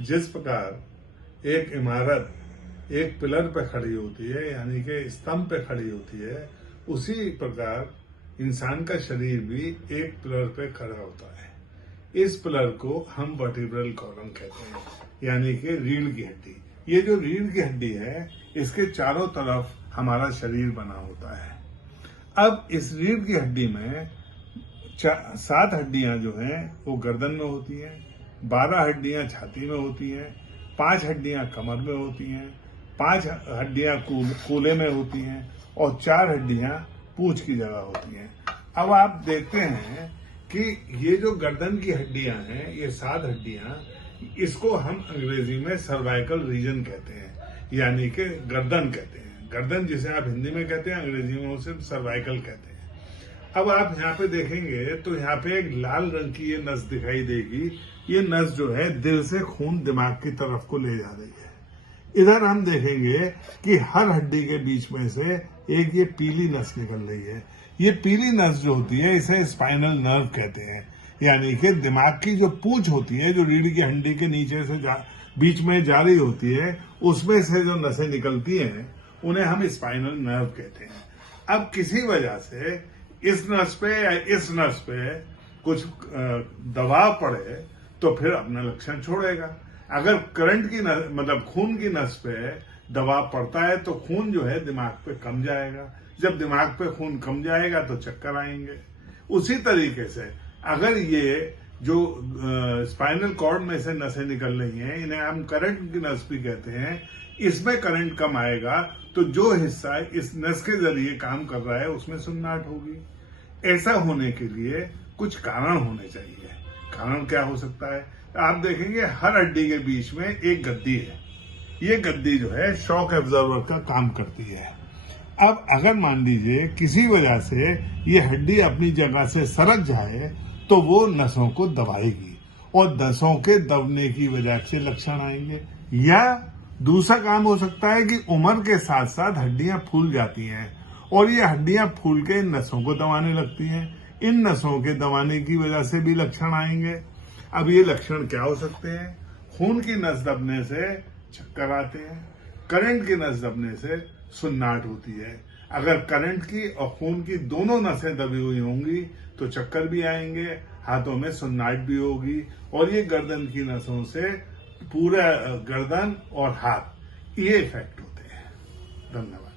जिस प्रकार एक इमारत एक पिलर पे खड़ी होती है, यानी कि स्तंभ पे खड़ी होती है, उसी प्रकार इंसान का शरीर भी एक पिलर पे खड़ा होता है। इस पिलर को हम वर्टिब्रल कॉलम कहते हैं, यानी कि रीढ़ की हड्डी। ये जो रीढ़ की हड्डी है, इसके चारों तरफ हमारा शरीर बना होता है। अब इस रीढ़ की हड्डी में 7 हड्डियां जो हैं वो गर्दन में होती हैं, 12 हड्डियां छाती में होती हैं, 5 हड्डियां कमर में होती हैं, 5 हड्डियां कूल्हे में होती हैं और 4 हड्डियां पूंछ की जगह होती हैं। अब आप देखते हैं कि ये जो गर्दन की हड्डियां हैं, ये 7 हड्डियां, इसको हम अंग्रेजी में सर्वाइकल रीजन कहते हैं, यानी कि गर्दन कहते हैं। गर्दन जिसे आप हिंदी में कहते हैं, अंग्रेजी में उसे सर्वाइकल कहते हैं। अब आप यहाँ पे देखेंगे तो यहाँ पे एक लाल रंग की ये नस दिखाई देगी। ये नस जो है दिल से खून दिमाग की तरफ को ले जा रही है। इधर हम देखेंगे कि हर हड्डी के बीच में से एक ये पीली नस निकल रही है। ये पीली नस जो होती है, इसे स्पाइनल नर्व कहते हैं, यानी कि दिमाग की जो पूंछ होती है, जो रीढ़ की हड्डी के नीचे से बीच में जा रही होती है, उसमें से जो नसें निकलती हैं उन्हें हम स्पाइनल नर्व कहते हैं। अब किसी वजह से इस नस पे या इस नस पे कुछ दबाव पड़े तो फिर अपना लक्षण छोड़ेगा। अगर करंट की नस, मतलब खून की नस पे दबाव पड़ता है तो खून जो है दिमाग पे कम जाएगा। जब दिमाग पे खून कम जाएगा तो चक्कर आएंगे। उसी तरीके से अगर ये जो स्पाइनल कॉर्ड में से नसें निकल रही हैं, इन्हें हम करंट की नस भी कहते हैं, इसमें करंट कम आएगा तो जो हिस्सा इस नस के जरिए काम कर रहा है उसमें सुन्नाहट होगी। ऐसा होने के लिए कुछ कारण होने चाहिए। कारण क्या हो सकता है? आप देखेंगे हर हड्डी के बीच में एक गद्दी है। ये गद्दी जो है शॉक एब्जॉर्बर का काम करती है। अब अगर मान लीजिए किसी वजह से ये हड्डी अपनी जगह से सरक जाए तो वो नसों को दबाएगी और नसों के दबने की वजह से लक्षण आएंगे। या दूसरा काम हो सकता है कि उम्र के साथ साथ हड्डियां फूल जाती हैं और ये हड्डियां फूल के इन नसों को दबाने लगती हैं। इन नसों के दबाने की वजह से भी लक्षण आएंगे। अब ये लक्षण क्या हो सकते हैं? खून की नस दबने से चक्कर आते हैं, करंट की नस दबने से सुन्नाहट होती है। अगर करंट की और खून की दोनों नसें दबी हुई होंगी तो चक्कर भी आएंगे, हाथों में सुन्नाहट भी होगी और ये गर्दन की नसों से पूरा गर्दन और हाथ ये इफेक्ट होते हैं। धन्यवाद।